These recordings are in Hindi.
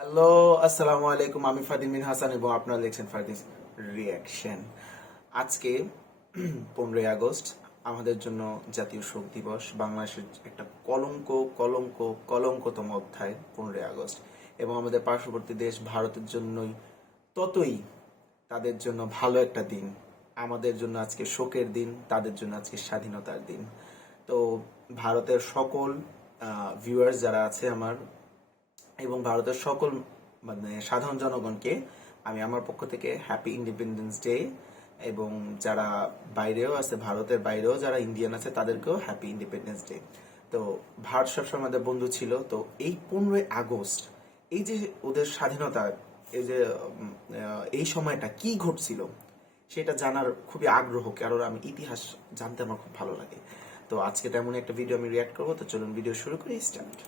হ্যালো, আসসালামু আলাইকুম। আমি ফাদিম বিন হাসান এবং আপনারা দেখছেন ফাদিস রিয়াকশন। আজকে 15ই আগস্ট আমাদের জন্য জাতীয় শোক দিবস। বাংলাদেশের একটা কলঙ্ক কলঙ্ক কলঙ্কতম অধ্যায় 15ই আগস্ট, এবং আমাদের পার্শ্ববর্তী দেশ ভারতের জন্যই ততই তাদের জন্য ভালো একটা দিন। আমাদের জন্য আজকে শোকের দিন, তাদের জন্য আজকে স্বাধীনতার দিন। তো ভারতের সকল ভিউয়ার্স যারা আছে আমার, এবং ভারতের সকল সাধারণ জনগণকে আমি আমার পক্ষ থেকে হ্যাপি ইন্ডিপেন্ডেন্স ডে, এবং যারা বাইরেও আছে, ভারতের বাইরেও যারা ইন্ডিয়ান আছে তাদেরকেও হ্যাপি ইন্ডিপেন্ডেন্স ডে। তো ভারত সবসময় আমাদের বন্ধু ছিল। তো এই 15ই আগস্ট, এই যে ওদের স্বাধীনতা, এই যে এই সময়টা কি ঘটছিল সেটা জানার খুবই আগ্রহ, কারণ আমি ইতিহাস জানতে আমার খুব ভালো লাগে। তো আজকে তেমন একটা ভিডিও আমি রিয়াক্ট করবো। তো চলুন ভিডিও শুরু করি, স্টার্ট।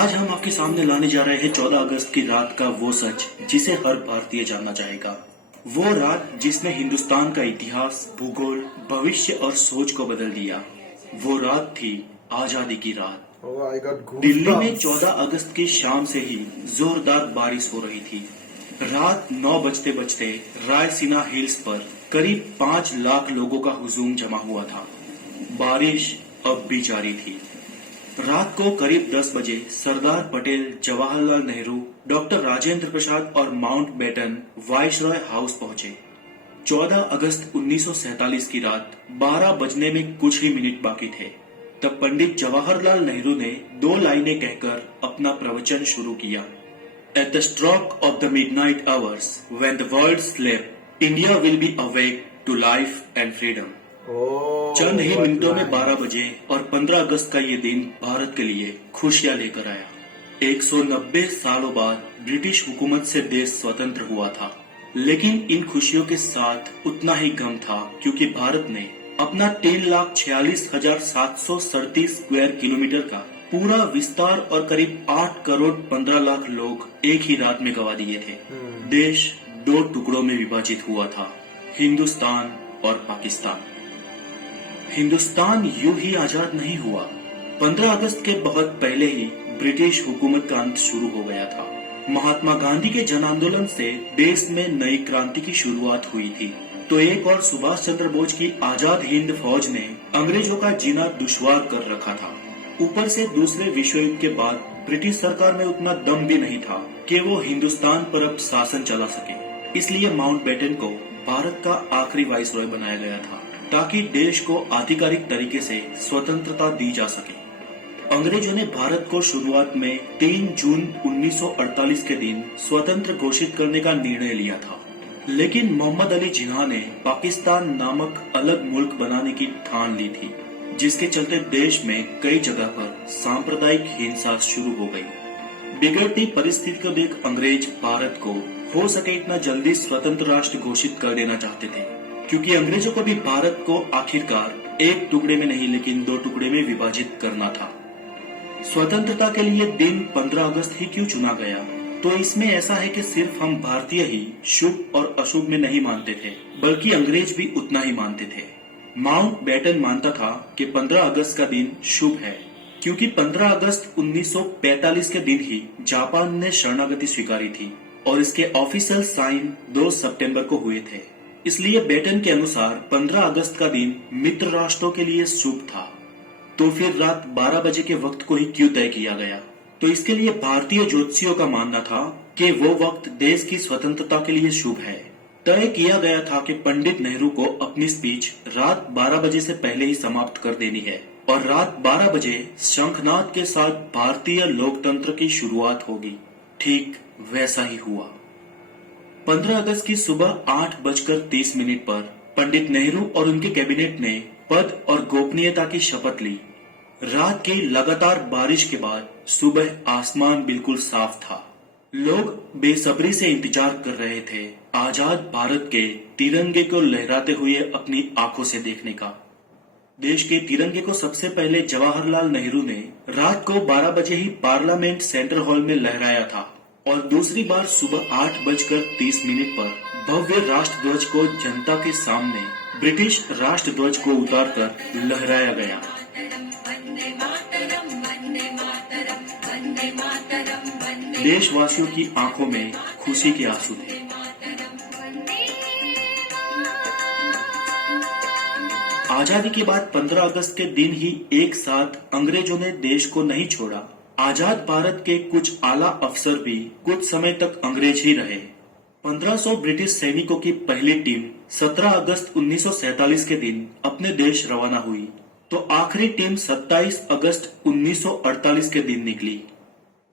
आज हम आपके सामने लाने जा रहे हैं 14 अगस्त की रात का वो सच जिसे हर भारतीय जानना चाहेगा। वो रात जिसने हिंदुस्तान का इतिहास, भूगोल, भविष्य और सोच को बदल दिया। वो रात थी आजादी की रात। दिल्ली में 14 अगस्त की शाम से ही जोरदार बारिश हो रही थी। रात 9 बजते बजते रायसीना हिल्स पर करीब 5 लाख लोगों का हुजूम जमा हुआ था। बारिश अब भी जारी थी। रात को करीब 10 बजे सरदार पटेल, जवाहरलाल नेहरू, डॉक्टर राजेंद्र प्रसाद और माउंट बेटन वाइसरॉय हाउस पहुंचे। 14 अगस्त 1947 की रात 12 बजने में कुछ ही मिनट बाकी थे। तब पंडित जवाहरलाल नेहरू ने 2 लाइनें कहकर अपना प्रवचन शुरू किया। At the stroke of the midnight hours, when the world slept, India will be awake to life and freedom. चंद ही मिनटों में 12 बजे और 15 अगस्त का ये दिन भारत के लिए खुशियां लेकर आया। 190 सालों बाद ब्रिटिश हुकूमत से देश स्वतंत्र हुआ था, लेकिन इन खुशियों के साथ उतना ही गम था, क्योंकि भारत ने अपना 3,46,737 स्क्वायर किलोमीटर का पूरा विस्तार और करीब 8 करोड़ 15 लाख लोग एक ही रात में गंवा दिए थे। देश 2 टुकड़ों में विभाजित हुआ था, हिंदुस्तान और पाकिस्तान। हिंदुस्तान यूं ही आजाद नहीं हुआ। 15 अगस्त के बहुत पहले ही ब्रिटिश हुकूमत का अंत शुरू हो गया था। महात्मा गांधी के जन आंदोलन से देश में नई क्रांति की शुरुआत हुई थी। तो एक और सुभाष चंद्र बोस की आजाद हिंद फौज ने अंग्रेजों का जीना दुश्वार कर रखा था। ऊपर से दूसरे विश्व युद्ध के बाद ब्रिटिश सरकार में उतना दम भी नहीं था कि वो हिंदुस्तान पर अब शासन चला सके। इसलिए माउंट बेटन को भारत का आखिरी वाइसरॉय बनाया गया था, ताकि देश को आधिकारिक तरीके से स्वतंत्रता दी जा सके। अंग्रेजों ने भारत को शुरुआत में 3 जून 1948 के दिन स्वतंत्र घोषित करने का निर्णय लिया था, लेकिन मोहम्मद अली जिन्ना ने पाकिस्तान नामक अलग मुल्क बनाने की ठान ली थी, जिसके चलते देश में कई जगह पर सांप्रदायिक हिंसा शुरू हो गई। बिगड़ती परिस्थिति को देख अंग्रेज भारत को हो सके इतना जल्दी स्वतंत्र राष्ट्र घोषित कर देना चाहते थे, क्योंकि अंग्रेजों को भी भारत को आखिरकार एक टुकड़े में नहीं लेकिन 2 टुकड़े में विभाजित करना था। स्वतंत्रता के लिए दिन 15 अगस्त ही क्यों चुना गया? तो इसमें ऐसा है कि सिर्फ हम भारतीय ही शुभ और अशुभ में नहीं मानते थे, बल्कि अंग्रेज भी उतना ही मानते थे। माउंट बेटन मानता था कि 15 अगस्त का दिन शुभ है, क्योंकि 15 अगस्त 1945 के दिन ही जापान ने शरणागति स्वीकारी थी और इसके ऑफिशियल साइन 2 सितंबर को हुए थे। इसलिए बेटन के अनुसार 15 अगस्त का दिन मित्र राष्ट्रों के लिए शुभ था। तो फिर रात 12 बजे के वक्त को ही क्यों तय किया गया? तो इसके लिए भारतीय ज्योतिषियों का मानना था कि वो वक्त देश की स्वतंत्रता के लिए शुभ है। तय किया गया था कि पंडित नेहरू को अपनी स्पीच रात 12 बजे से पहले ही समाप्त कर देनी है, और रात 12 बजे शंखनाद के साथ भारतीय लोकतंत्र की शुरुआत होगी। ठीक वैसा ही हुआ। 15 अगस्त की सुबह 8:30 पर पंडित नेहरू और उनके कैबिनेट ने पद और गोपनीयता की शपथ ली। रात की लगातार बारिश के बाद सुबह आसमान बिल्कुल साफ था। लोग बेसब्री से इंतजार कर रहे थे आजाद भारत के तिरंगे को लहराते हुए अपनी आंखों से देखने का। देश के तिरंगे को सबसे पहले जवाहरलाल नेहरू ने रात को 12 बजे ही पार्लियामेंट सेंट्रल हॉल में लहराया था, और दूसरी बार सुबह 8:30 पर भव्य राष्ट्रध्वज को जनता के सामने ब्रिटिश राष्ट्रध्वज को उतारकर लहराया गया। देशवासियों की आंखों में खुशी के आंसू थे। आजादी के बाद 15 अगस्त के दिन ही एक साथ अंग्रेजों ने देश को नहीं छोड़ा। आजाद भारत के कुछ आला अफसर भी कुछ समय तक अंग्रेज ही रहे। 1500 ब्रिटिश सैनिकों की पहली टीम 17 अगस्त 1947 के दिन अपने देश रवाना हुई, तो आखिरी टीम 27 अगस्त 1948 के दिन निकली।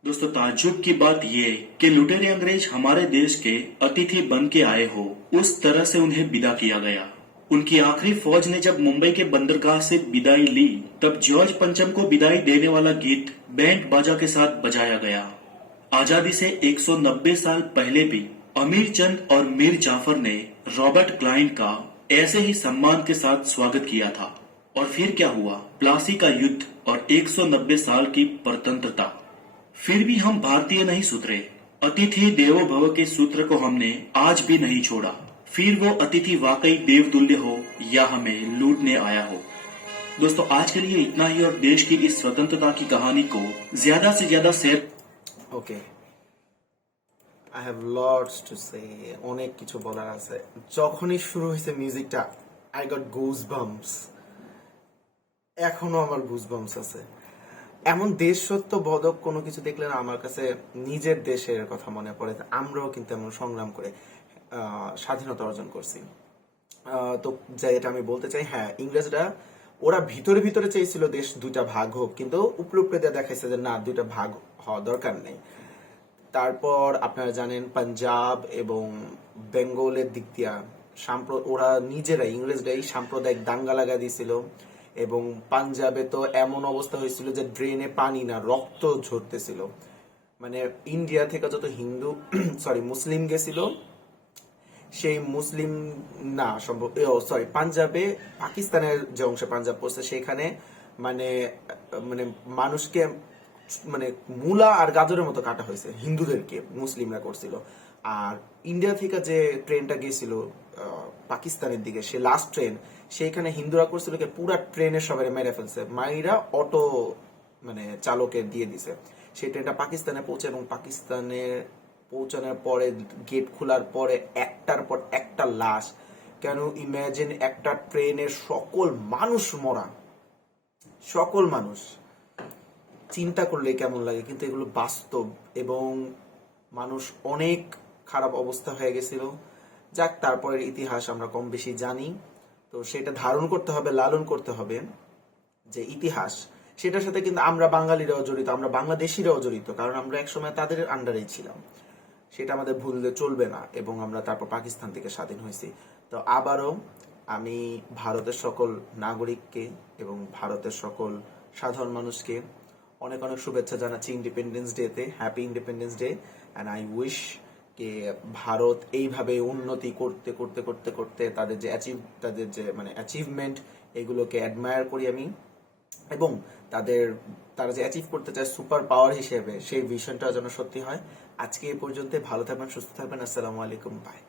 दोस्तों, ताज्जुब की बात ये कि लुटेरे अंग्रेज हमारे देश के अतिथि बन के आए हो, उस तरह से उन्हें विदा किया गया। उनकी आखिरी फौज ने जब मुंबई के बंदरगाह से विदाई ली, तब जॉर्ज पंचम को विदाई देने वाला गीत बैंड बाजा के साथ बजाया गया। आजादी से 190 साल पहले भी अमीर चंद और मीर जाफर ने रॉबर्ट क्लाइव का ऐसे ही सम्मान के साथ स्वागत किया था। और फिर क्या हुआ? प्लासी का युद्ध और 190 साल की परतंत्रता। फिर भी हम भारतीय नहीं सुधरे। अतिथि देवो भव के सूत्र को हमने आज भी नहीं छोड़ा। फिर वो अतिथि वाकई देवतुल्य हो या हमें लूटने आया हो। दोस्तों, आज के लिए इतना ही, और देश की इस स्वतंत्रता की कहानी को ज्यादा से ज्यादा share. Okay, I have lots to say, অনেক কিছু বলার আছে। যখনই শুরু হয়েছে মিউজিকটা, আই গট গুজ বাম্পস। এখনো আমার গুজ বাম্পস আছে। এমন দেশ সত্য বোধক কোনো কিছু দেখলে না আমার কাছে নিজের দেশের কথা মনে পড়ে। আমরাও কিন্তু এমন সংগ্রাম করে স্বাধীনতা অর্জন করছি। তো যেটা আমি বলতে চাই, হ্যাঁ, ইংরেজরা ওরা ভিতরে ভিতরে চেয়েছিল দেশ দুইটা ভাগ হোক, কিন্তু উপরে উপরে দিয়ে দেখাইছে যে না, দুইটা ভাগ হওয়া দরকার নেই। তারপর আপনারা জানেন পাঞ্জাব এবং বেঙ্গলের দিক দিয়া ওরা নিজেরাই, ইংরেজরাই সাম্প্রদায়িক দাঙ্গা লাগা দিয়েছিল। এবং পাঞ্জাবে তো এমন অবস্থা হয়েছিল যে ড্রেনে পানি না, রক্ত ঝরতেছিল। মানে ইন্ডিয়া থেকে যত হিন্দু মুসলিম গেছিল, সেই মুসলিম না পাঞ্জাবে, পাকিস্তানের যে অংশে পাঞ্জাব পড়ছে সেখানে মানে মানে মানুষকে মানে মূলা আর গাজরের মতো কাটা হয়েছে, হিন্দুদেরকে মুসলিমরা করছিল। আর ইন্ডিয়া থেকে যে ট্রেনটা গেছিল পাকিস্তানের দিকে, সে লাস্ট ট্রেন, সেইখানে হিন্দুরা করছিল কি পুরা ট্রেনের সবাই মেরে ফেলছে, মাইরা অটো মানে চালকের দিয়ে দিছে। সেই ট্রেনটা পাকিস্তানে পৌঁছে, এবং পাকিস্তানে পৌঁছানোর পরে গেট খোলার পরে একটার পর একটা লাশ। কেন ইমাজিন একটা ট্রেনের সকল মানুষ মরা, সকল মানুষ, চিন্তা করলে কেমন লাগে। কিন্তু এগুলো বাস্তব, এবং মানুষ অনেক খারাপ অবস্থা হয়ে গেছিল। যাক, তারপরের ইতিহাস আমরা কম বেশি জানি, তো সেটা ধারণ করতে হবে, লালন করতে হবে। যে ইতিহাস, সেটার সাথে কিন্তু আমরা বাঙালিরাও জড়িত, আমরা বাংলাদেশিরাও জড়িত, কারণ আমরা একসময় তাদের আন্ডারেই ছিলাম। সেটা আমাদের ভুললে চলবে না। এবং আমরা তারপর পাকিস্তান থেকে স্বাধীন হয়েছি। তো আবারও আমি ভারতের সকল নাগরিককে এবং ভারতের সকল সাধারণ মানুষকে অনেক অনেক শুভেচ্ছা জানাচ্ছি ইন্ডিপেন্ডেন্স ডেতে। Happy independence day. And I wish কে ভারত এইভাবে উন্নতি করতে করতে করতে করতে তাদের যে অ্যাচিভমেন্ট, এগুলোকে অ্যাডমায়ার করি আমি। এবং তারা যে অ্যাচিভ করতে চায় সুপার পাওয়ার হিসেবে, সেই ভিশনটা যেন সত্যি হয়। আজকে এই পর্যন্ত। ভালো থাকবেন, সুস্থ থাকবেন। আসসালামু আলাইকুম, বাই।